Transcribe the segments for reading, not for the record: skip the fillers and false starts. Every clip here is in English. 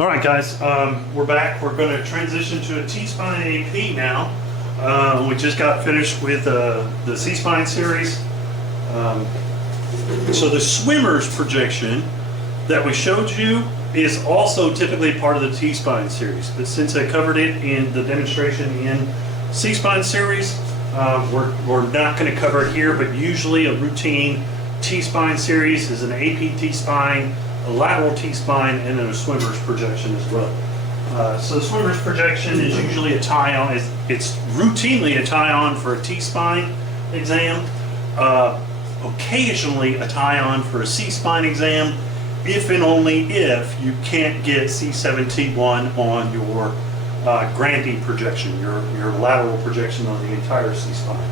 All right, guys, we're back. We're going to transition to a T-spine AP now. We just got finished with the C-spine series. So the swimmer's projection that we showed you is also typically part of the T-spine series. But since I covered it in the demonstration in C-spine series, we're not going to cover it here, but usually a routine T-spine series is an AP T-spine, a lateral T-spine, and then a swimmer's projection as well. So the swimmer's projection is usually a tie-on. It's routinely a tie-on for a T-spine exam, occasionally a tie-on for a C-spine exam, if and only if you can't get C7T1 on your grande projection, your lateral projection on the entire C-spine.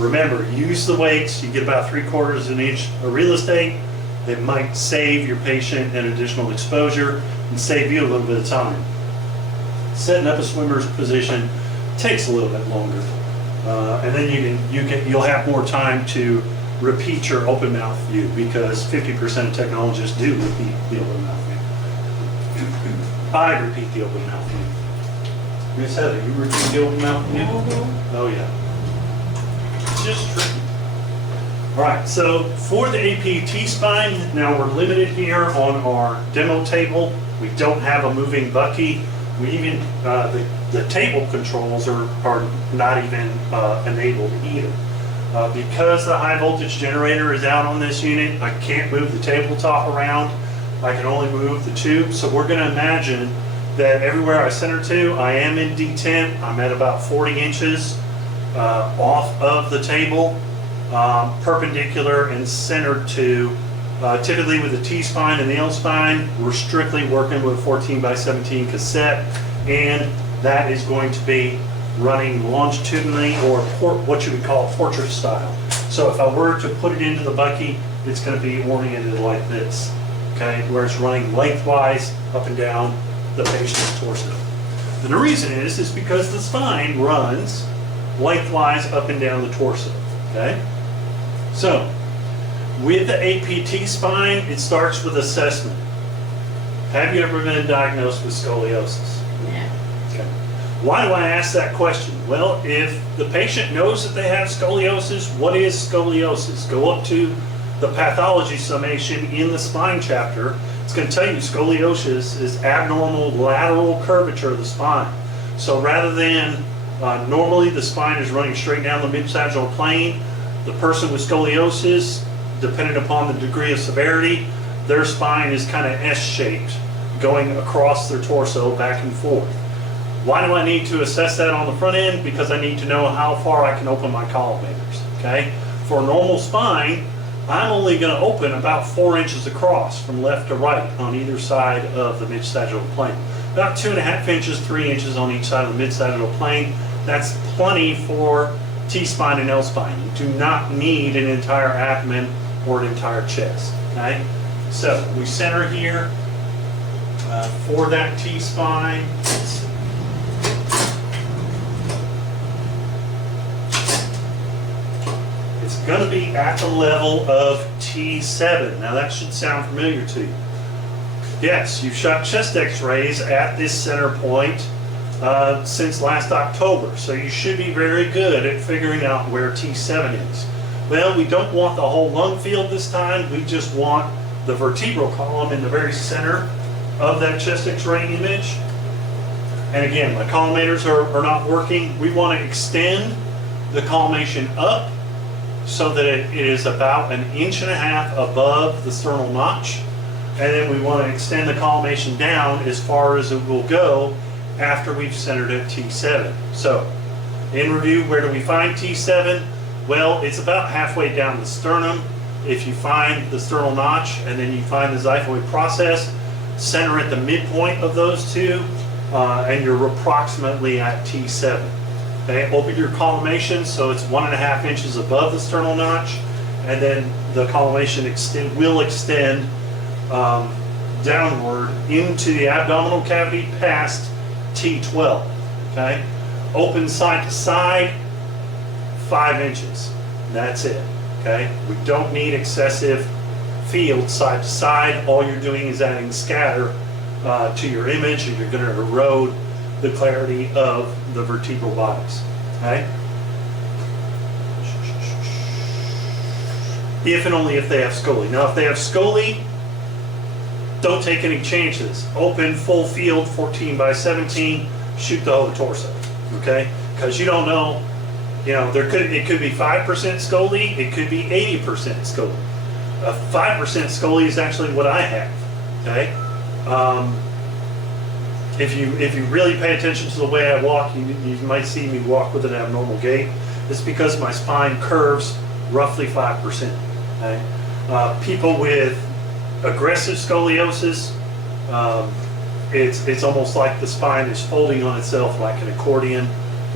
Remember, use the weights. You get about 3/4 an inch of real estate. It might save your patient an additional exposure and save you a little bit of time. Setting up a swimmer's position takes a little bit longer, and then you'll have more time to repeat your open mouth view, because 50% of technologists do repeat the open mouth view. I repeat the open mouth view. Miss Heather, you repeat the open mouth view? Oh yeah. It's just tricky. All right, so for the AP T-spine, now we're limited here on our demo table. We don't have a moving bucky. We even, the table controls are not even enabled either. Because the high voltage generator is out on this unit, I can't move the tabletop around. I can only move the tube. So we're going to imagine that everywhere I center to, I am in detent. I'm at about 40 inches off of the table, perpendicular and centered to, typically with the T-spine and the L-spine, we're strictly working with a 14x17 cassette, and that is going to be running longitudinally, or what you would call portrait style. So if I were to put it into the bucky, it's going to be oriented like this, okay, where it's running lengthwise up and down the patient's torso. And the reason is because the spine runs lengthwise up and down the torso, okay? So with the APT spine, it starts with assessment. Have you ever been diagnosed with scoliosis? Yeah. Okay. Why do I ask that question? Well, if the patient knows that they have scoliosis, what is scoliosis? Go up to the pathology summation in the spine chapter. It's going to tell you scoliosis is abnormal lateral curvature of the spine. So rather than normally the spine is running straight down the mid-sagittal plane, the person with scoliosis, depending upon the degree of severity, their spine is kind of S-shaped, going across their torso back and forth. Why do I need to assess that on the front end? Because I need to know how far I can open my collimators, okay? For a normal spine, I'm only going to open about 4 inches across from left to right on either side of the mid-sagittal plane. About 2.5 inches, 3 inches on each side of the mid-sagittal plane. That's plenty for T-spine and L-spine. You do not need an entire abdomen or an entire chest, okay? So we center here for that T-spine. It's going to be at the level of T7. Now that should sound familiar to you. Yes, you've shot chest x-rays at this center point since last October, so you should be very good at figuring out where T7 is. Well, we don't want the whole lung field this time. We just want the vertebral column in the very center of that chest x-ray image. And again, my collimators are not working. We want to extend the collimation up so that it is about 1.5 inches above the sternal notch. And then we want to extend the collimation down as far as it will go after we've centered at T7. So, in review, where do we find T7? Well, it's about halfway down the sternum. If you find the sternal notch and then you find the xiphoid process, center at the midpoint of those two, and you're approximately at T7. Okay, open your collimation so it's 1.5 inches above the sternal notch, and then the collimation will extend downward into the abdominal cavity past T12. Okay, open side to side, 5 inches. That's it. Okay, we don't need excessive field side to side. All you're doing is adding scatter to your image, and you're going to erode the clarity of the vertebral bodies. Okay? If and only if they have scoli. Now, if they have scoli, don't take any chances. Open full field 14 by 17, shoot the whole torso. Okay? Because you don't know, it could be 5% scoli, it could be 80% scoli. 5% scoli is actually what I have. Okay? If you really pay attention to the way I walk, you might see me walk with an abnormal gait. It's because my spine curves roughly 5%. Okay? People with aggressive scoliosis, it's almost like the spine is folding on itself like an accordion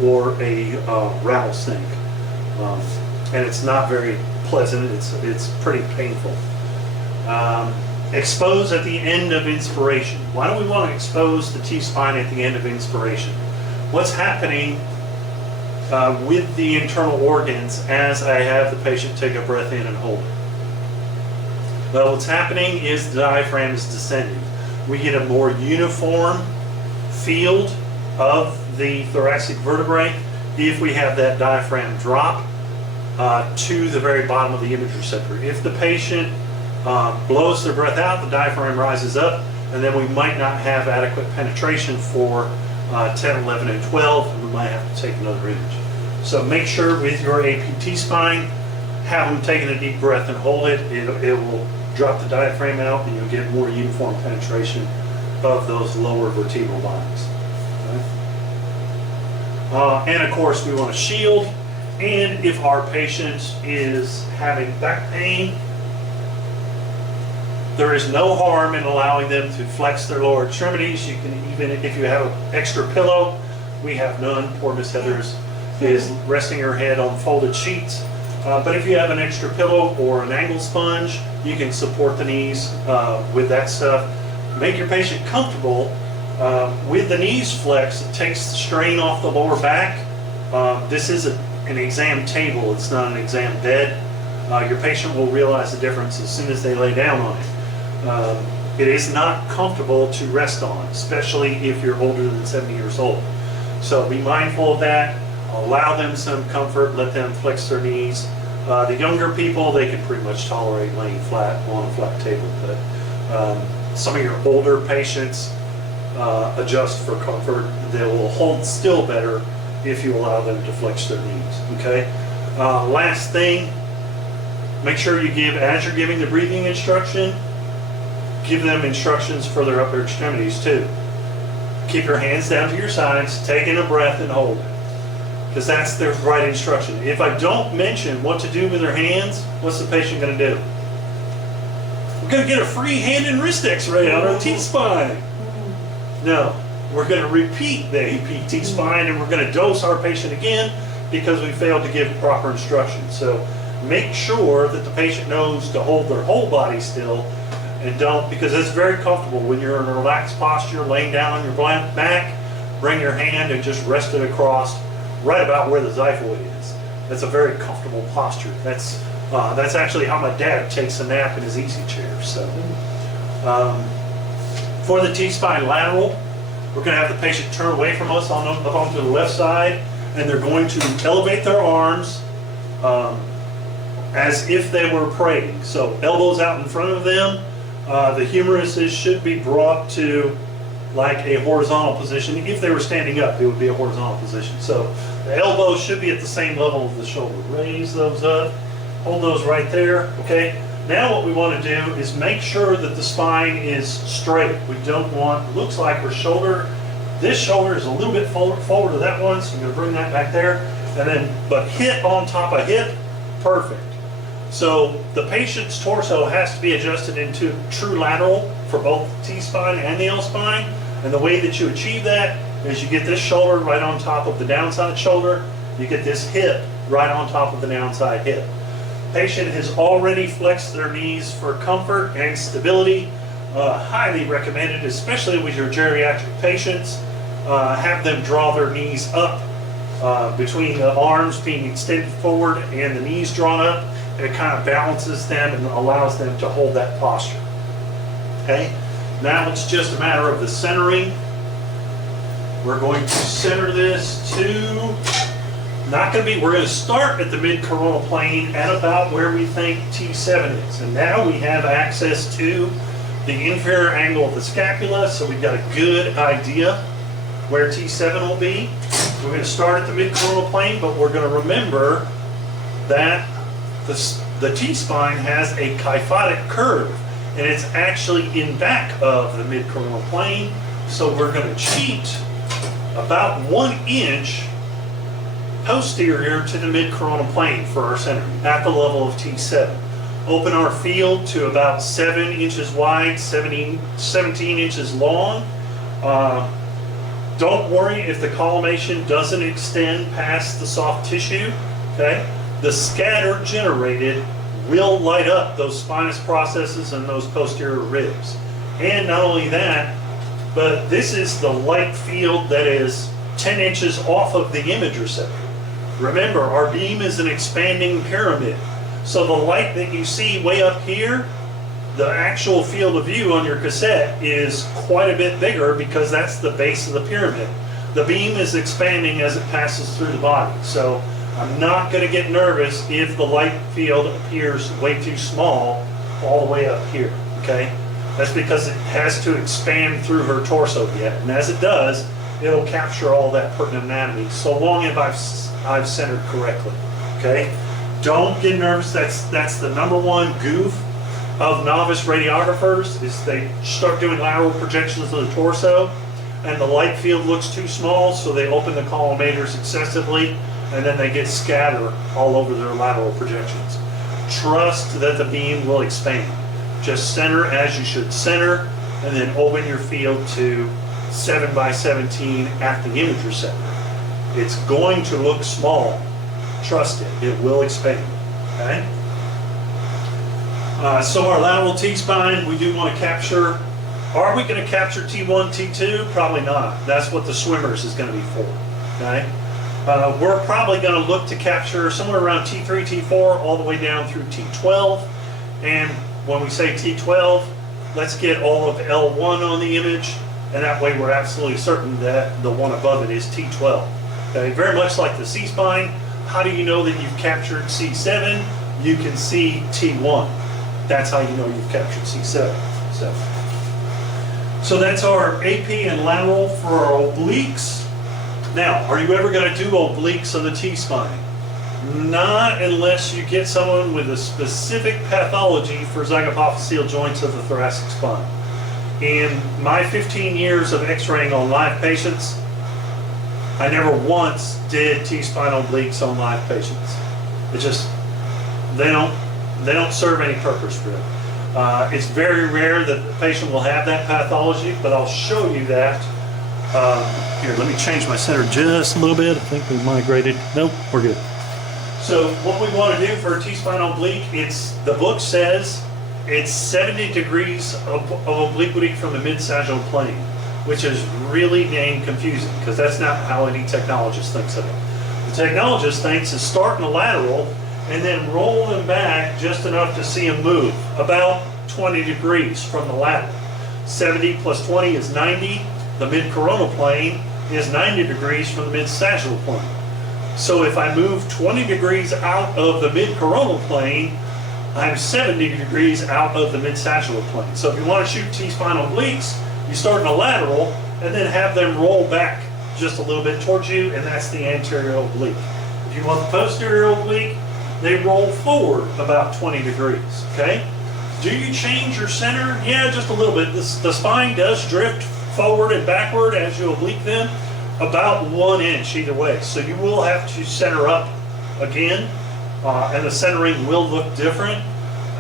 or a rattlesnake, and it's not very pleasant. It's pretty painful. Expose at the end of inspiration. Why do we want to expose the T-spine at the end of inspiration? What's happening with the internal organs as I have the patient take a breath in and hold it? Well, what's happening is the diaphragm is descending. We get a more uniform field of the thoracic vertebrae if we have that diaphragm drop to the very bottom of the image receptor. If the patient blows their breath out, the diaphragm rises up, and then we might not have adequate penetration for 10, 11, and 12, and we might have to take another image. So make sure with your APT spine, have them taking a deep breath and hold it. It will drop the diaphragm out, and you'll get more uniform penetration of those lower vertebral bodies. Okay? And of course, we want to shield. And if our patient is having back pain, there is no harm in allowing them to flex their lower extremities. You can, even if you have an extra pillow, we have none. Poor Miss Heather's is resting her head on folded sheets. But if you have an extra pillow or an angle sponge, you can support the knees with that stuff. Make your patient comfortable. With the knees flexed, it takes the strain off the lower back. This is an exam table, it's not an exam bed. Your patient will realize the difference as soon as they lay down on it. It is not comfortable to rest on, especially if you're older than 70 years old. So be mindful of that. Allow them some comfort, let them flex their knees. The younger people, they can pretty much tolerate laying flat on a flat table, but some of your older patients adjust for comfort. They will hold still better if you allow them to flex their knees. Okay. Last thing, make sure you give, as you're giving the breathing instruction, give them instructions for their upper extremities too. Keep your hands down to your sides, take in a breath and hold it. Because that's the right instruction. If I don't mention what to do with their hands, what's the patient going to do? We're going to get a free hand and wrist x-ray on our T-spine. No, we're going to repeat the APT spine, and we're going to dose our patient again because we failed to give proper instructions. So make sure that the patient knows to hold their whole body still, and don't, because it's very comfortable when you're in a relaxed posture, laying down on your back, bring your hand and just rest it across right about where the xiphoid is. That's a very comfortable posture. That's actually how my dad takes a nap in his easy chair. So for the T-spine lateral, we're going to have the patient turn away from us up onto the left side, and they're going to elevate their arms as if they were praying. So elbows out in front of them. The humeruses should be brought to like a horizontal position. If they were standing up, it would be a horizontal position. So the elbows should be at the same level as the shoulder. Raise those up, hold those right there, okay? Now what we want to do is make sure that the spine is straight. We don't want, looks like our shoulder, this shoulder is a little bit forward to that one, so I'm going to bring that back there. And then, but hip on top of hip, perfect. So the patient's torso has to be adjusted into true lateral for both the T-spine and the L-spine. And the way that you achieve that is you get this shoulder right on top of the downside shoulder. You get this hip right on top of the downside hip. Patient has already flexed their knees for comfort and stability. Highly recommended, especially with your geriatric patients. Have them draw their knees up between the arms being extended forward and the knees drawn up. And it kind of balances them and allows them to hold that posture. Okay? Now it's just a matter of the centering. We're going to center this to, we're going to start at the mid-coronal plane at about where we think T7 is. And now we have access to the inferior angle of the scapula, so we've got a good idea where T7 will be. We're going to start at the mid-coronal plane, but we're going to remember that the T-spine has a kyphotic curve, and it's actually in back of the mid-coronal plane, so we're going to cheat about 1 inch posterior to the mid-coronal plane for our centering at the level of T7. Open our field to about 7 inches wide, 17 inches long. Don't worry if the collimation doesn't extend past the soft tissue, okay? The scatter generated will light up those spinous processes and those posterior ribs. And not only that, but this is the light field that is 10 inches off of the image receptor. Remember, our beam is an expanding pyramid. So the light that you see way up here, the actual field of view on your cassette is quite a bit bigger because that's the base of the pyramid. The beam is expanding as it passes through the body. So I'm not going to get nervous if the light field appears way too small all the way up here, okay? That's because it has to expand through her torso yet. And as it does, it'll capture all that pertinent anatomy, so long as I've centered correctly, okay? Don't get nervous. That's the #1 goof of novice radiographers, is they start doing lateral projections of the torso and the light field looks too small, so they open the collimators excessively and then they get scatter all over their lateral projections. Trust that the beam will expand. Just center as you should center, and then open your field to 7 by 17 at the image receptor. It's going to look small. Trust it, it will expand, okay? So our lateral T-spine, we do want to capture. Are we going to capture T1, T2? Probably not. That's what the swimmers is going to be for, okay? We're probably going to look to capture somewhere around T3, T4, all the way down through T12. And when we say T12, let's get all of L1 on the image, and that way we're absolutely certain that the one above it is T12. Okay, very much like the C-spine. How do you know that you've captured C7? You can see T1. That's how you know you've captured C7. So that's our AP and lateral for our obliques. Now, are you ever going to do obliques on the T-spine? Not unless you get someone with a specific pathology for zygapophyseal joints of the thoracic spine. In my 15 years of x-raying on live patients, I never once did T-spine obliques on live patients. It just, they don't serve any purpose for it. It's very rare that the patient will have that pathology, but I'll show you that. Here, let me change my center just a little bit. I think we migrated. Nope, we're good. So what we want to do for a T-spine oblique, the book says it's 70 degrees of obliquity from the mid-sagittal plane, which is really dang confusing because that's not how any technologist thinks of it. The technologist thinks is starting a lateral and then roll them back just enough to see them move, about 20 degrees from the lateral. 70 plus 20 is 90. The mid-coronal plane is 90 degrees from the mid-sagittal plane. So if I move 20 degrees out of the mid-coronal plane, I'm 70 degrees out of the mid-sagittal plane. So if you want to shoot T-spine obliques, you start in a lateral and then have them roll back just a little bit towards you, and that's the anterior oblique. If you want the posterior oblique, they roll forward about 20 degrees, okay? Do you change your center? Yeah, just a little bit. The spine does drift forward and backward as you oblique them, about 1 inch either way. So you will have to center up again, and the centering will look different.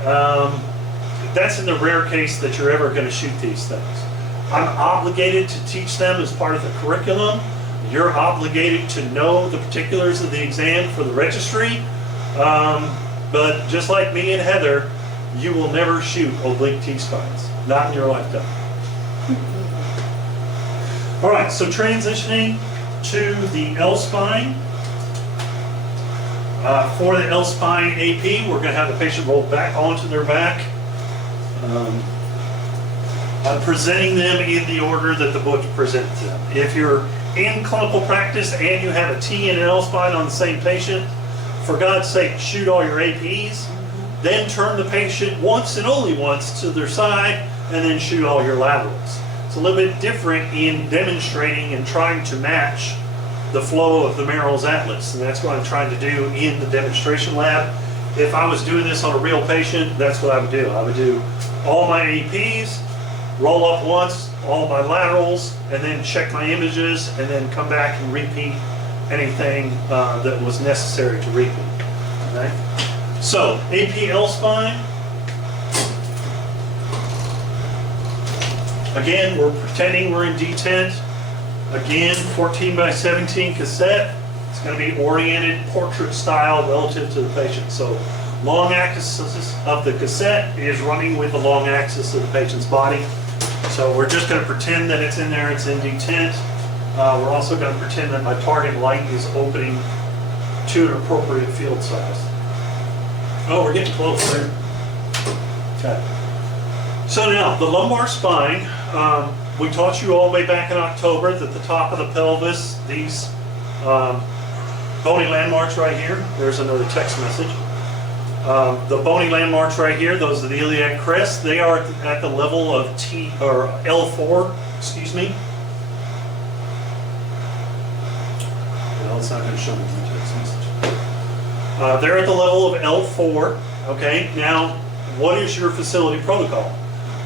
That's in the rare case that you're ever going to shoot these things. I'm obligated to teach them as part of the curriculum. You're obligated to know the particulars of the exam for the registry. But just like me and Heather, you will never shoot oblique T-spines. Not in your lifetime. All right, so transitioning to the L-spine. For the L-spine AP, we're going to have the patient roll back onto their back. I'm presenting them in the order that the book presents them. If you're in clinical practice and you have a T and an L spine on the same patient, for God's sake, shoot all your APs, then turn the patient once and only once to their side, and then shoot all your laterals. It's a little bit different in demonstrating and trying to match the flow of the Merrill's Atlas, and that's what I'm trying to do in the demonstration lab. If I was doing this on a real patient, that's what I would do. I would do all my APs, roll up once, all my laterals, and then check my images, and then come back and repeat anything that was necessary to repeat. Okay? So, APL spine. Again, we're pretending we're in detent. Again, 14 by 17 cassette. It's going to be oriented portrait style relative to the patient. So, long axis of the cassette is running with the long axis of the patient's body. So we're just going to pretend that it's in there, it's in detent. We're also going to pretend that my target light is opening to an appropriate field size. Oh, we're getting close there. Okay. So now, the lumbar spine, we taught you all the way back in October that the top of the pelvis, these bony landmarks right here, there's another text message. The bony landmarks right here, those are the iliac crest, they are at the level of L4, excuse me. Well, it's not going to show me the text message. They're at the level of L4, okay? Now, what is your facility protocol?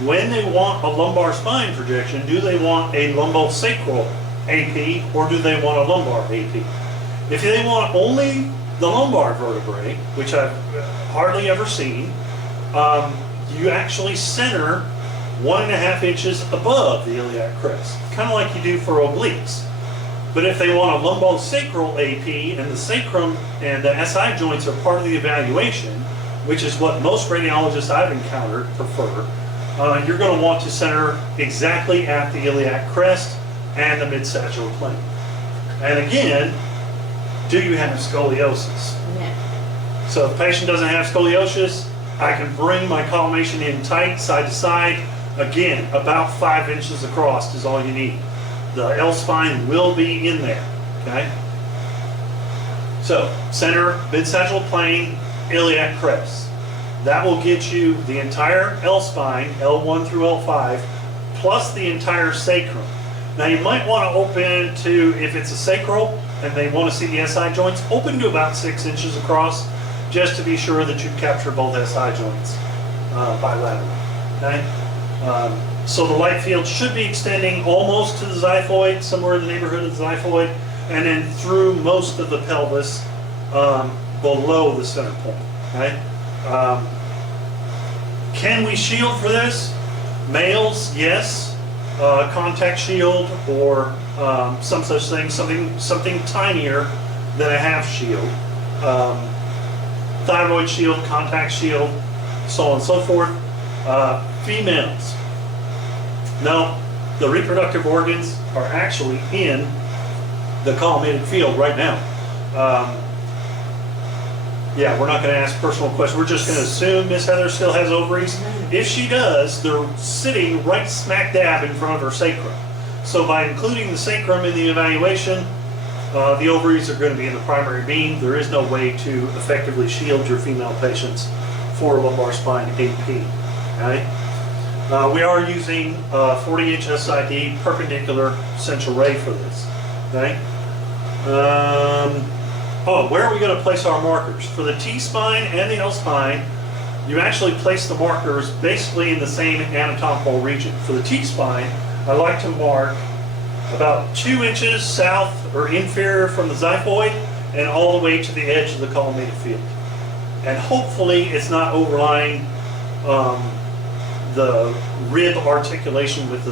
When they want a lumbar spine projection, do they want a lumbosacral AP or do they want a lumbar AP? If they want only the lumbar vertebrae, which I've hardly ever seen, you actually center 1.5 inches above the iliac crest, kind of like you do for obliques. But if they want a lumbosacral AP and the sacrum and the SI joints are part of the evaluation, which is what most radiologists I've encountered prefer, you're going to want to center exactly at the iliac crest and the mid-sagittal plane. And again, do you have scoliosis? No. So if the patient doesn't have scoliosis, I can bring my collimation in tight, side to side. Again, about 5 inches across is all you need. The L spine will be in there, okay? So, center, mid-sagittal plane, iliac crest. That will get you the entire L spine, L1 through L5, plus the entire sacrum. Now you might want to open to, if it's a sacral and they want to see the SI joints, open to about 6 inches across, just to be sure that you capture both SI joints bilaterally, okay? So the light field should be extending almost to the xiphoid, somewhere in the neighborhood of the xiphoid, and then through most of the pelvis below the center point, okay? Can we shield for this? Males, yes. Contact shield or some such thing, something tinier than a half shield. Thyroid shield, contact shield, so on and so forth. Females. Now, the reproductive organs are actually in the collimated field right now. Yeah, we're not going to ask personal questions. We're just going to assume Miss Heather still has ovaries. If she does, they're sitting right smack dab in front of her sacrum. So by including the sacrum in the evaluation, the ovaries are going to be in the primary beam. There is no way to effectively shield your female patients for lumbar spine AP. Okay? We are using 40-inch SID perpendicular central ray for this. Okay? Where are we going to place our markers? For the T-spine and the L-spine, you actually place the markers basically in the same anatomical region. For the T-spine, I like to mark about 2 inches south or inferior from the xiphoid and all the way to the edge of the collimated field. And hopefully it's not overlying the rib articulation with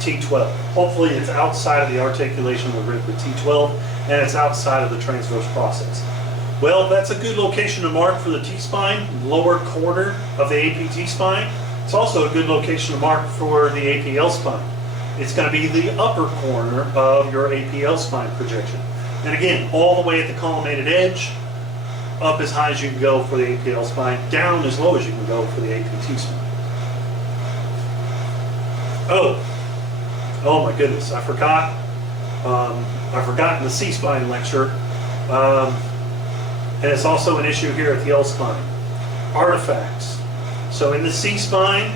T12. Hopefully it's outside of the articulation of the rib with T12 and it's outside of the transverse process. Well, that's a good location to mark for the T-spine, lower corner of the APT spine. It's also a good location to mark for the APL spine. It's going to be the upper corner of your APL spine projection. And again, all the way at the collimated edge, up as high as you can go for the APL spine, down as low as you can go for the APT spine. Oh my goodness, I forgot. I forgot in the C-spine lecture, and it's also an issue here at the L-spine. Artifacts. So in the C-spine,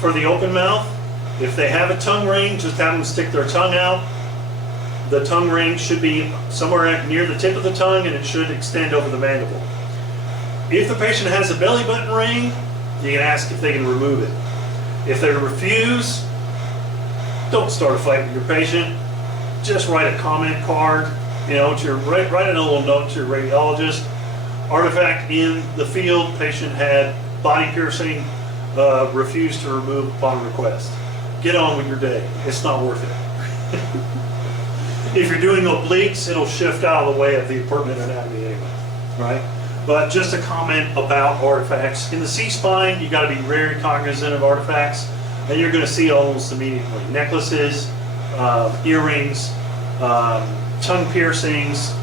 for the open mouth, if they have a tongue ring, just have them stick their tongue out. The tongue ring should be somewhere near the tip of the tongue, and it should extend over the mandible. If the patient has a belly button ring, you can ask if they can remove it. If they refuse, don't start a fight with your patient. Just write a comment card, write a little note to your radiologist. Artifact in the field, patient had body piercing, refused to remove upon request. Get on with your day. It's not worth it. If you're doing obliques, it'll shift out of the way of the pertinent anatomy anyway, right? But just a comment about artifacts. In the C-spine, you got to be very cognizant of artifacts, and you're going to see it almost immediately. Necklaces, earrings, tongue piercings,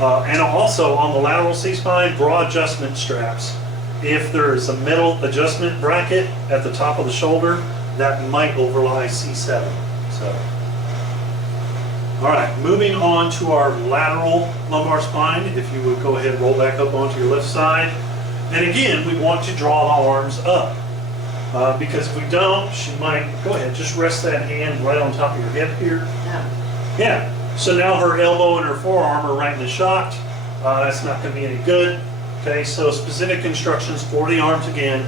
and also on the lateral C-spine, bra adjustment straps. If there is a metal adjustment bracket at the top of the shoulder, that might overlie C7. So. All right, moving on to our lateral lumbar spine. If you would go ahead and roll back up onto your left side. And again, we want to draw the arms up. Because if we don't, she might, go ahead, just rest that hand right on top of your hip here. Yeah, so now her elbow and her forearm are right in the shot. That's not going to be any good. Okay, so specific instructions for the arms again,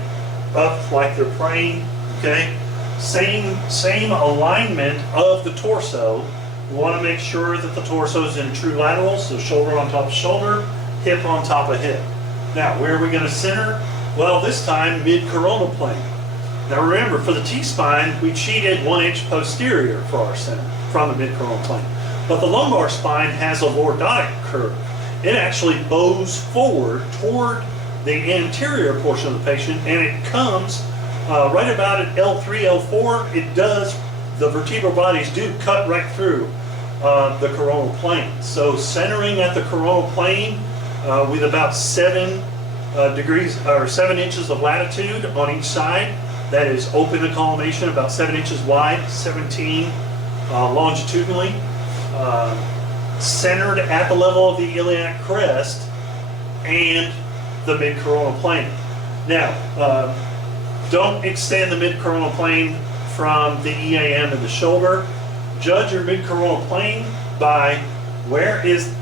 up like they're praying. Okay, same alignment of the torso. We want to make sure that the torso is in true lateral, so shoulder on top of shoulder, hip on top of hip. Now, where are we going to center? Well, this time mid-coronal plane. Now remember, for the T-spine, we cheated 1 inch posterior for our center from the mid-coronal plane. But the lumbar spine has a lordotic curve. It actually bows forward toward the anterior portion of the patient, and it comes right about at L3, L4. It does. The vertebral bodies do cut right through the coronal plane. So centering at the coronal plane with about 7 degrees or 7 inches of latitude on each side. That is open collimation, about 7 inches wide, 17 longitudinally. Centered at the level of the iliac crest and the mid-coronal plane. Now, don't extend the mid-coronal plane from the EAM and the shoulder. Judge your mid-coronal plane by where is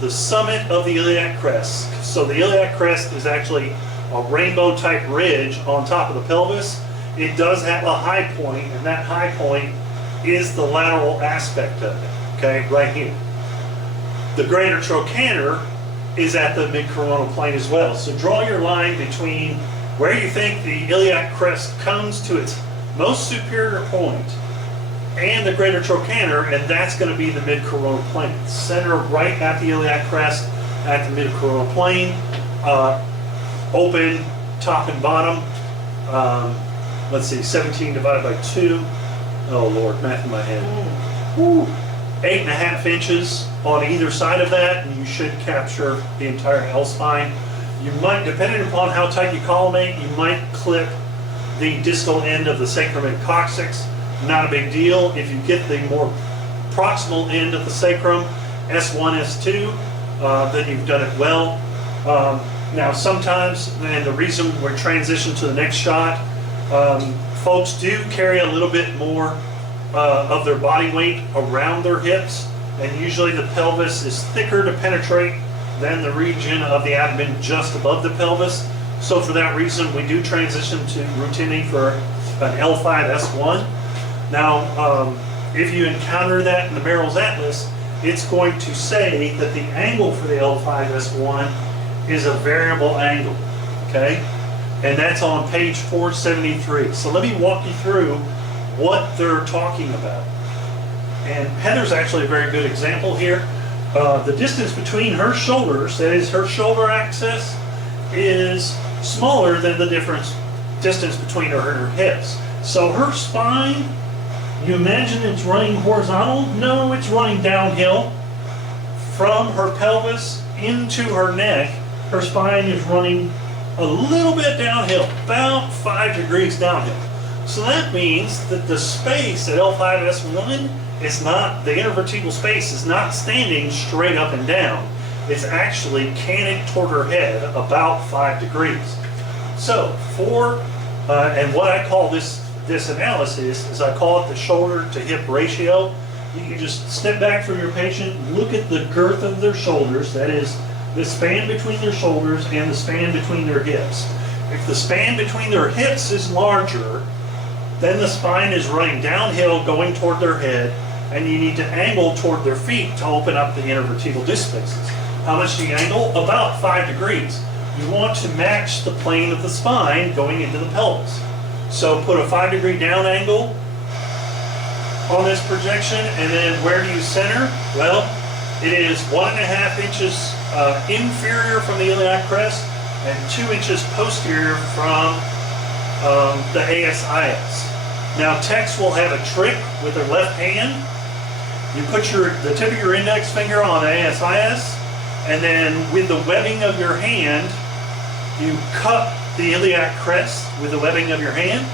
the summit of the iliac crest. So the iliac crest is actually a rainbow type ridge on top of the pelvis. It does have a high point, and that high point is the lateral aspect of it, okay, right here. The greater trochanter is at the mid-coronal plane as well. So draw your line between where you think the iliac crest comes to its most superior point and the greater trochanter, and that's going to be the mid-coronal plane. Center right at the iliac crest at the mid-coronal plane. Open top and bottom. Let's see, 17 divided by 2. Oh Lord, math in my head. Woo. 8.5 inches on either side of that, and you should capture the entire L spine. You might, depending upon how tight you collimate, you might clip the distal end of the sacrum and coccyx. Not a big deal. If you get the more proximal end of the sacrum, S1, S2, then you've done it well. Now sometimes, and the reason we're transitioning to the next shot, folks do carry a little bit more of their body weight around their hips, and usually the pelvis is thicker to penetrate than the region of the abdomen just above the pelvis. So for that reason, we do transition to routinely for an L5 S1. Now, if you encounter that in the Merrill's Atlas, it's going to say that the angle for the L5 S1 is a variable angle, okay? And that's on page 473. So let me walk you through what they're talking about. And Heather's actually a very good example here. The distance between her shoulders, that is her shoulder axis, is smaller than the distance between her and her hips. So her spine, you imagine it's running horizontal? No, it's running downhill. From her pelvis into her neck, her spine is running a little bit downhill, about 5 degrees downhill. So that means that the space at L5S1 is not, the intervertebral space is not standing straight up and down. It's actually canted toward her head about 5 degrees. So and what I call this analysis is I call it the shoulder to hip ratio. You can just step back from your patient, look at the girth of their shoulders, that is the span between their shoulders and the span between their hips. If the span between their hips is larger, then the spine is running downhill going toward their head, and you need to angle toward their feet to open up the intervertebral disc spaces. How much do you angle? About 5 degrees. You want to match the plane of the spine going into the pelvis. So put a 5 degree down angle on this projection, and then where do you center? Well, it is 1.5 inches inferior from the iliac crest and 2 inches posterior from the ASIS. Now techs will have a trick with their left hand. You put the tip of your index finger on the ASIS, and then with the webbing of your hand, you cup the iliac crest with the webbing of your hand,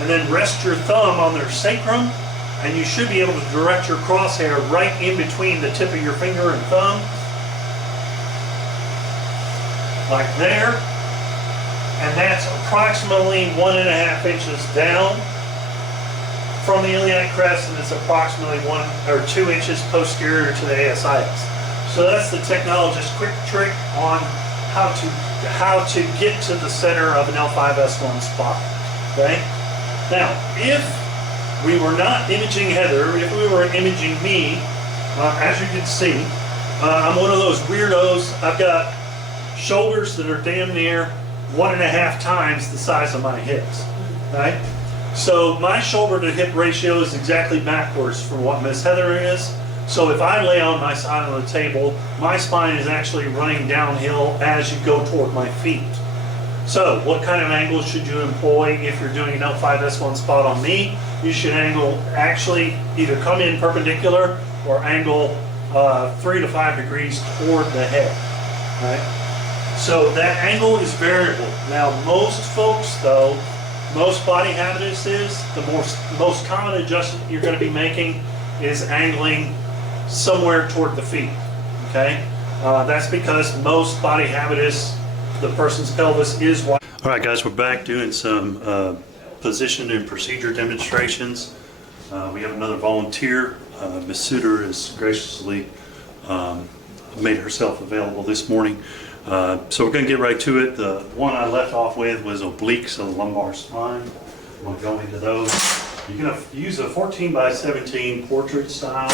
and then rest your thumb on their sacrum, and you should be able to direct your crosshair right in between the tip of your finger and thumb, like there. And that's approximately 1.5 inches down from the iliac crest, and it's approximately 1 or 2 inches posterior to the ASIS. So that's the technologist's quick trick on how to get to the center of an L5S1 spot. Okay? Now, if we were not imaging Heather, if we were imaging me, as you can see, I'm one of those weirdos. I've got shoulders that are damn near 1.5 times the size of my hips. Right? So my shoulder to hip ratio is exactly backwards from what Miss Heather is. So if I lay on my side of the table, my spine is actually running downhill as you go toward my feet. So what kind of angle should you employ if you're doing an L5S1 spot on me? You should actually either come in perpendicular or angle 3 to 5 degrees toward the head. Right? So that angle is variable. Now most folks though, most body habituses, the most common adjustment you're going to be making is angling somewhere toward the feet. Okay? That's because most body habitus, the person's pelvis is wide. All right, guys, we're back doing some position and procedure demonstrations. We have another volunteer. Ms. Suter has graciously made herself available this morning. So we're going to get right to it. The one I left off with was obliques of the lumbar spine. I'm going to go into those. You're going to use a 14 by 17 portrait style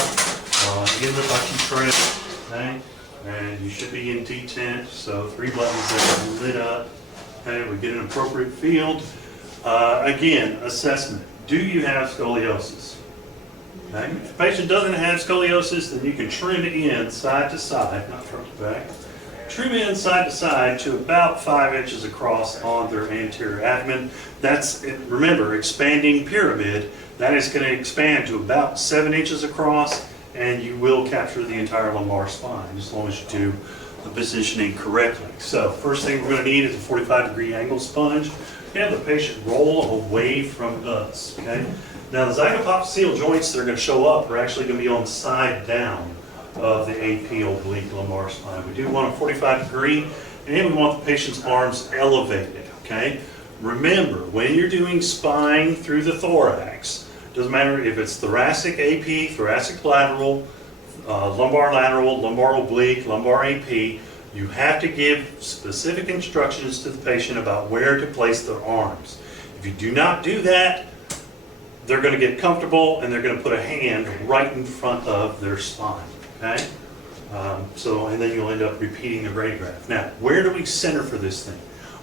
in the bucky trim. Okay? And you should be in detent, so 3 buttons that are lit up. Okay, we get an appropriate field. Again, assessment. Do you have scoliosis? Okay. If the patient doesn't have scoliosis, then you can trim in side to side, not front to back. Trim in side to side to about 5 inches across on their anterior abdomen. That's, remember, expanding pyramid. That is going to expand to about 7 inches across, and you will capture the entire lumbar spine as long as you do the positioning correctly. So first thing we're going to need is a 45-degree angle sponge. Have the patient roll away from us. Okay. Now the zygapophyseal joints that are going to show up are actually going to be on the side down of the AP oblique lumbar spine. We do want a 45-degree, and we want the patient's arms elevated. Okay. Remember, when you're doing spine through the thorax, doesn't matter if it's thoracic AP, thoracic lateral, lumbar lateral, lumbar oblique, lumbar AP, you have to give specific instructions to the patient about where to place their arms. If you do not do that, they're going to get comfortable and they're going to put a hand right in front of their spine. Okay? And then you'll end up repeating the radiograph. Now, where do we center for this thing?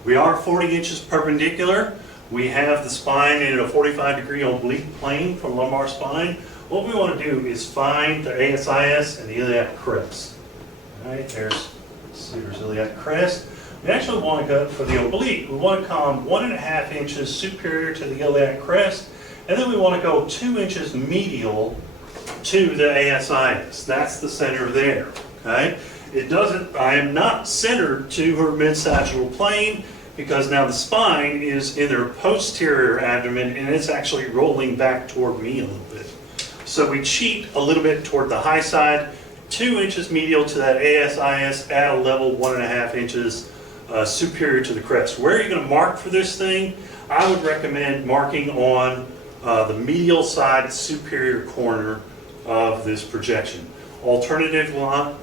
We are 40 inches perpendicular. We have the spine in a 45-degree oblique plane from lumbar spine. What we want to do is find the ASIS and the iliac crest. All right, there's iliac crest. We actually want to go for the oblique. We want to come 1.5 inches superior to the iliac crest, and then we want to go 2 inches medial to the ASIS. That's the center there. Okay. It doesn't. I am not centered to her mid-sagittal plane because now the spine is in their posterior abdomen and it's actually rolling back toward me a little bit. So we cheat a little bit toward the high side, 2 inches medial to that ASIS at a level 1.5 inches superior to the crest. Where are you going to mark for this thing? I would recommend marking on the medial side superior corner of this projection. Alternatively,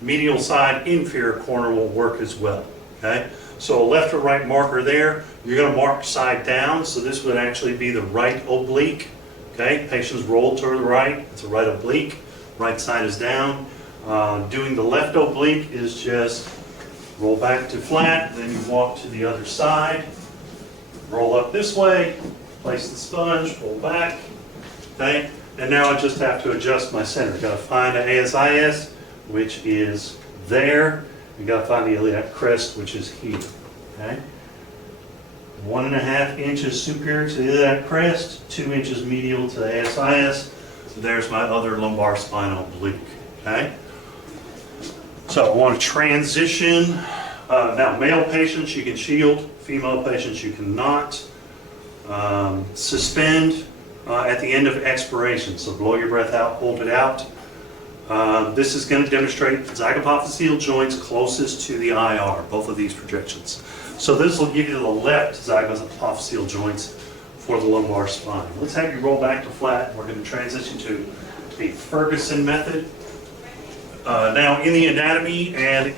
medial side inferior corner will work as well. Okay, so a left or right marker there. You're going to mark side down, so this would actually be the right oblique. Okay, patients roll to the right, it's a right oblique. Right side is down. Doing the left oblique is just roll back to flat, then you walk to the other side, roll up this way, place the sponge, roll back. Okay, and now I just have to adjust my center. Got to find the ASIS, which is there. You got to find the iliac crest, which is here. Okay, 1.5 inches superior to the iliac crest, 2 inches medial to the ASIS. So there's my other lumbar spinal oblique. Okay, so I want to transition. Now, male patients you can shield, female patients you cannot. Suspend at the end of expiration. So blow your breath out, hold it out. This is going to demonstrate the zygapophyseal joints closest to the IR, both of these projections. So this will give you the left zygapophyseal joints for the lumbar spine. Let's have you roll back to flat. We're going to transition to the Ferguson method. Now in the anatomy and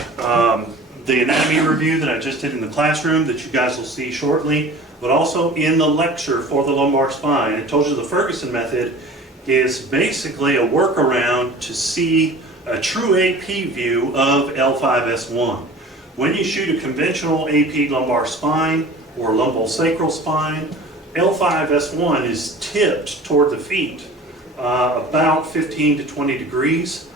the anatomy review that I just did in the classroom that you guys will see shortly, but also in the lecture for the lumbar spine, I told you the Ferguson method is basically a workaround to see a true AP view of L5S1. When you shoot a conventional AP lumbar spine or lumbosacral spine, L5S1 is tipped toward the feet about 15 to 20 degrees,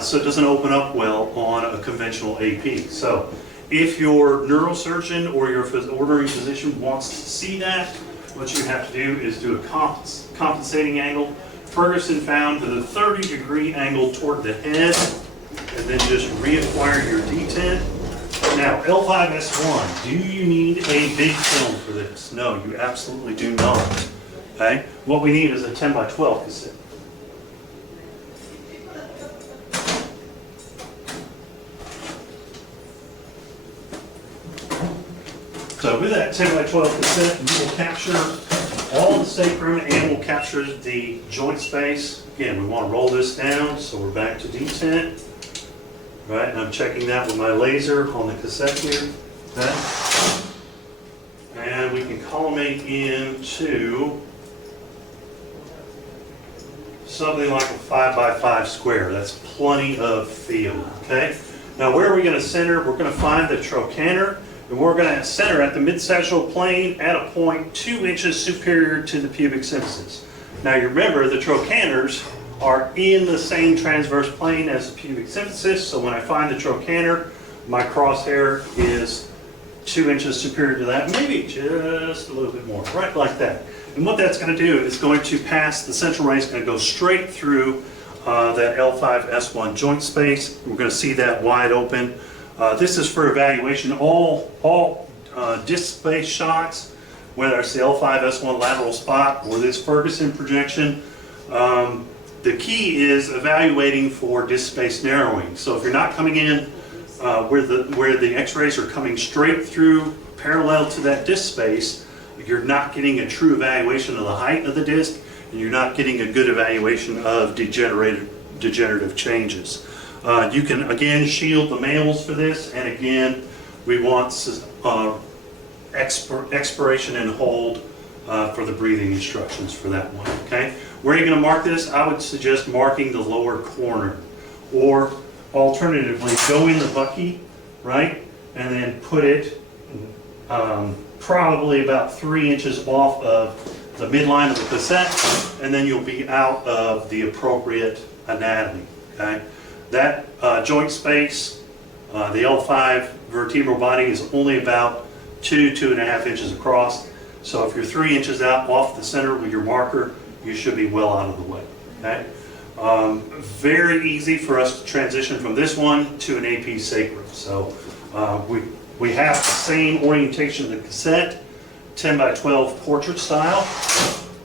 so it doesn't open up well on a conventional AP. So if your neurosurgeon or your ordering physician wants to see that, what you have to do is do a compensating angle. Ferguson found that a 30-degree angle toward the head, and then just reacquire your detent. Now, L5S1, do you need a big film for this? No, you absolutely do not. Okay? What we need is a 10 by 12 cassette. So with that 10 by 12 cassette, we will capture all the sacrum and we'll capture the joint space. Again, we want to roll this down, so we're back to detent. Right, and I'm checking that with my laser on the cassette here. Okay. And we can collimate into something like a 5 by 5 square. That's plenty of field. Okay. Now where are we going to center? We're going to find the trochanter. And we're going to center at the mid-sagittal plane at a point 2 inches superior to the pubic symphysis. Now you remember the trochanters are in the same transverse plane as the pubic symphysis, so when I find the trochanter, my crosshair is 2 inches superior to that, maybe just a little bit more, right like that. And what that's going to do is going to pass, the central ray is going to go straight through that L5S1 joint space. We're going to see that wide open. This is for evaluation. All disc space shots, whether it's the L5S1 lateral spot or this Ferguson projection, the key is evaluating for disc space narrowing. So if you're not coming in where the X-rays are coming straight through parallel to that disc space, you're not getting a true evaluation of the height of the disc, and you're not getting a good evaluation of degenerative changes. You can again shield the males for this, and again we want expiration and hold for the breathing instructions for that one. Okay, where are you going to mark this? I would suggest marking the lower corner, or alternatively go in the bucky, right, and then put it probably about 3 inches off of the midline of the cassette, and then you'll be out of the appropriate anatomy. Okay. That joint space, the L5 vertebral body is only about 2.5 inches across. So if you're 3 inches out off the center with your marker, you should be well out of the way. Okay? Very easy for us to transition from this one to an AP sacrum. So We have the same orientation of the cassette, 10 by 12 portrait style.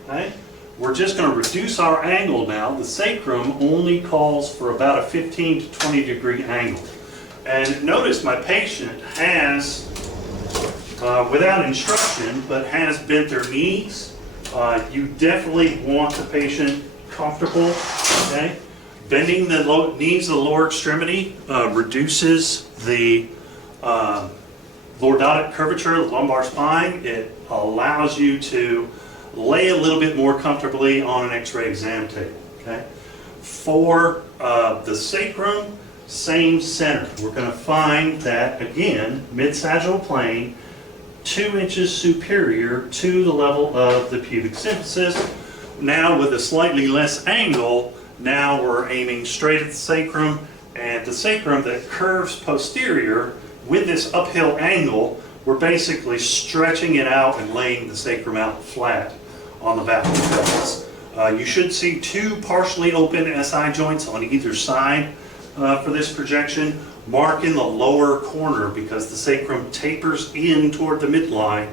Okay? We're just going to reduce our angle now. The sacrum only calls for about a 15 to 20 degree angle. And notice my patient has, without instruction, but has bent their knees. You definitely want the patient comfortable. Okay? Bending the knees of the lower extremity reduces the lordotic curvature of the lumbar spine. It allows you to lay a little bit more comfortably on an x-ray exam table. Okay? For the sacrum, same center. We're going to find that, again, mid-sagittal plane, 2 inches superior to the level of the pubic symphysis. Now with a slightly less angle, now we're aiming straight at the sacrum, and the sacrum that curves posterior with this uphill angle, we're basically stretching it out and laying the sacrum out flat on the back of the pelvis. You should see 2 partially open SI joints on either side for this projection. Mark in the lower corner because the sacrum tapers in toward the midline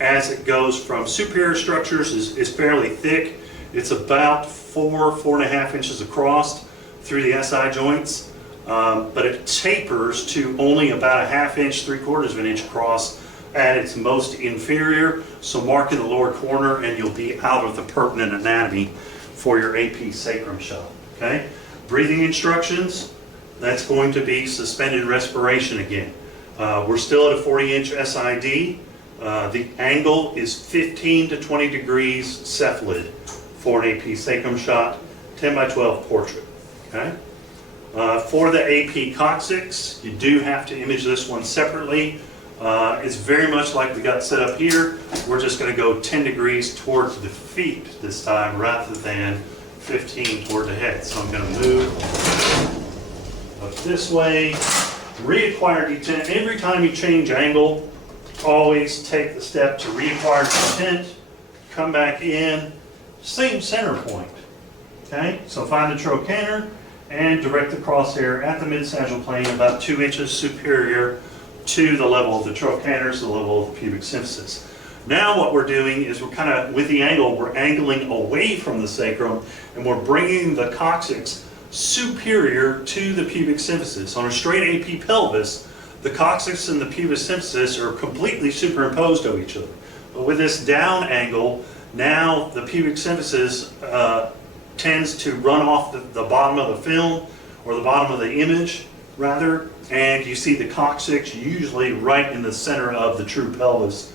as it goes from superior structures is fairly thick. It's about 4.5 inches across through the SI joints, but it tapers to only about a 1/2 inch, 3/4 of an inch across at its most inferior. So mark in the lower corner and you'll be out of the pertinent anatomy for your AP sacrum shot. Okay? Breathing instructions, that's going to be suspended respiration again. We're still at a 40-inch SID. The angle is 15 to 20 degrees cephalid for an AP sacrum shot, 10 by 12 portrait. Okay? For the AP coccyx, you do have to image this one separately. It's very much like we got set up here. We're just going to go 10 degrees towards the feet this time rather than 15 toward the head. So I'm going to move up this way. Reacquire detent. Every time you change angle, always take the step to reacquire detent. Come back in. Same center point. Okay? So find the trochanter and direct the crosshair at the mid-sagittal plane about 2 inches superior to the level of the trochanter, so the level of the pubic symphysis. Now what we're doing is we're kind of, with the angle, we're angling away from the sacrum and we're bringing the coccyx superior to the pubic symphysis. On a straight AP pelvis, the coccyx and the pubic symphysis are completely superimposed on each other. But with this down angle, now the pubic symphysis tends to run off the bottom of the film, or the bottom of the image, rather, and you see the coccyx usually right in the center of the true pelvis,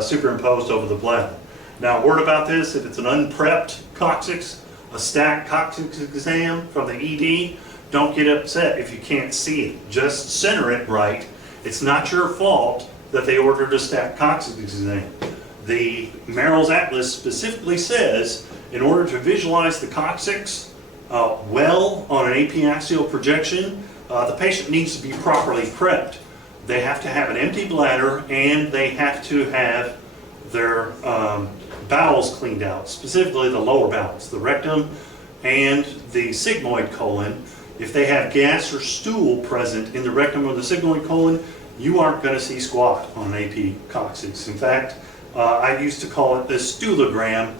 superimposed over the bladder. Now, a word about this: if it's an unprepped coccyx, a stacked coccyx exam from the ED, don't get upset if you can't see it. Just center it right. It's not your fault that they ordered a stacked coccyx exam. The Merrill's Atlas specifically says, in order to visualize the coccyx well on an AP axial projection, the patient needs to be properly prepped. They have to have an empty bladder and they have to have their bowels cleaned out, specifically the lower bowels, the rectum and the sigmoid colon. If they have gas or stool present in the rectum or the sigmoid colon, you aren't going to see squat on an AP coccyx. In fact, I used to call it the stoologram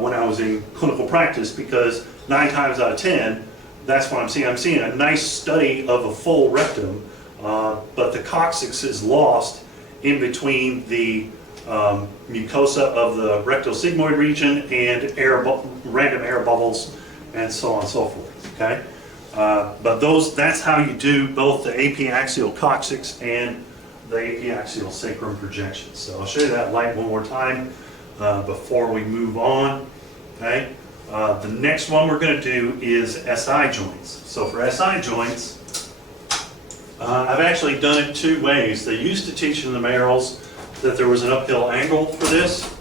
when I was in clinical practice, because 9 times out of 10, that's what I'm seeing. I'm seeing a nice study of a full rectum, but the coccyx is lost in between the mucosa of the rectal sigmoid region and random air bubbles and so on and so forth. Okay, but that's how you do both the AP axial coccyx and the AP axial sacrum projection. So I'll show you that light one more time before we move on. Okay. The next one we're going to do is SI joints. So for SI joints, I've actually done it 2 ways. They used to teach in the Merrills that there was an uphill angle for this.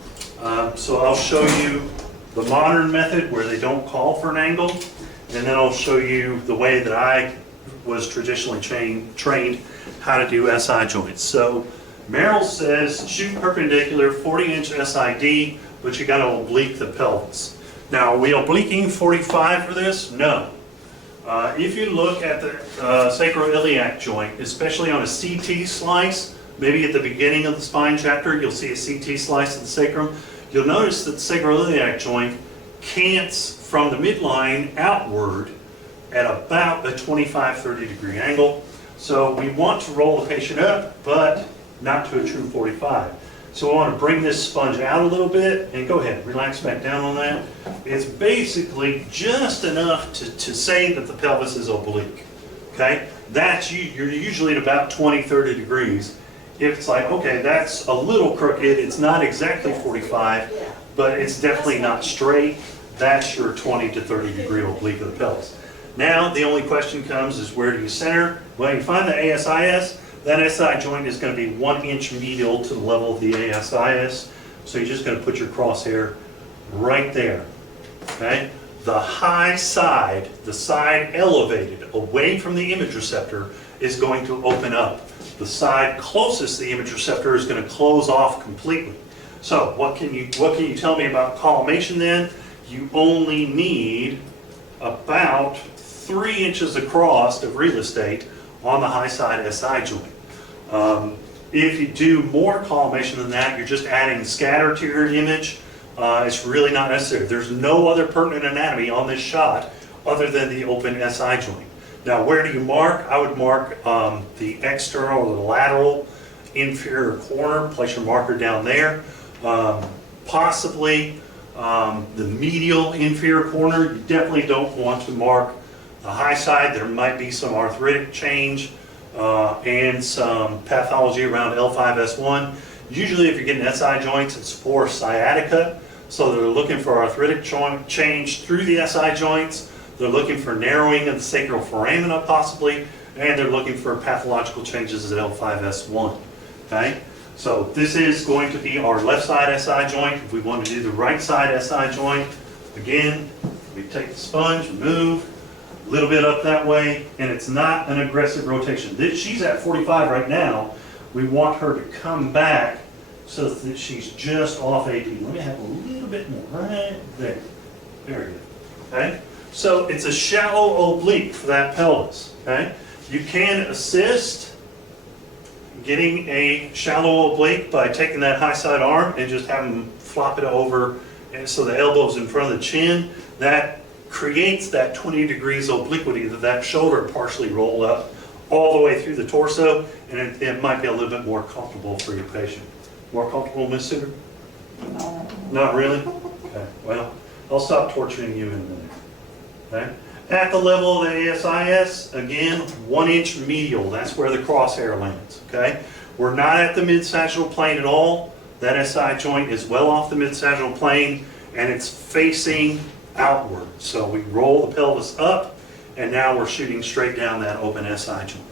So I'll show you the modern method where they don't call for an angle, and then I'll show you the way that I was traditionally trained how to do SI joints. So Merrill says shoot perpendicular 40-inch SID, but you got to oblique the pelvis. Now, are we obliquing 45 for this? No. If you look at the sacroiliac joint, especially on a CT slice, maybe at the beginning of the spine chapter, you'll see a CT slice of the sacrum. You'll notice that the sacroiliac joint cants from the midline outward at about a 25-30 degree angle. So we want to roll the patient up, but not to a true 45. So we want to bring this sponge out a little bit, and go ahead, relax back down on that. It's basically just enough to say that the pelvis is oblique, okay? You're usually at about 20-30 degrees. If it's like, okay, that's a little crooked, it's not exactly 45, but it's definitely not straight, that's your 20 to 30 degree oblique of the pelvis. Now, the only question comes is, where do you center? Well, you find the ASIS, that SI joint is going to be 1 inch medial to the level of the ASIS. So you're just going to put your crosshair right there, okay? The high side, the side elevated away from the image receptor, is going to open up. The side closest to the image receptor is going to close off completely. So what can you tell me about collimation then? You only need about 3 inches across of real estate on the high side SI joint. If you do more collimation than that, you're just adding scatter to your image. It's really not necessary. There's no other pertinent anatomy on this shot other than the open SI joint. Now, where do you mark? I would mark the external or the lateral inferior corner. Place your marker down there. Possibly the medial inferior corner. You definitely don't want to mark the high side. There might be some arthritic change and some pathology around L5S1. Usually if you're getting SI joints, it's for sciatica. So they're looking for arthritic change through the SI joints. They're looking for narrowing of the sacral foramina possibly, and they're looking for pathological changes at L5S1. Okay? So this is going to be our left side SI joint. If we want to do the right side SI joint, again, we take the sponge, move a little bit up that way, and it's not an aggressive rotation. She's at 45 right now. We want her to come back so that she's just off AP. Let me have a little bit more right there. Very good. Okay? So it's a shallow oblique for that pelvis. Okay? You can assist getting a shallow oblique by taking that high side arm and just have them flop it over, and so the elbow's in front of the chin. That creates that 20 degrees obliquity that shoulder partially roll up all the way through the torso, and it might be a little bit more comfortable for your patient. More comfortable, Ms. Suter? No. Not really? Okay, well, I'll stop torturing you in a minute. Okay? At the level of the ASIS, again, 1 inch medial, that's where the crosshair lands. Okay? We're not at the mid-sagittal plane at all. That SI joint is well off the mid-sagittal plane, and it's facing outward. So we roll the pelvis up, and now we're shooting straight down that open SI joint.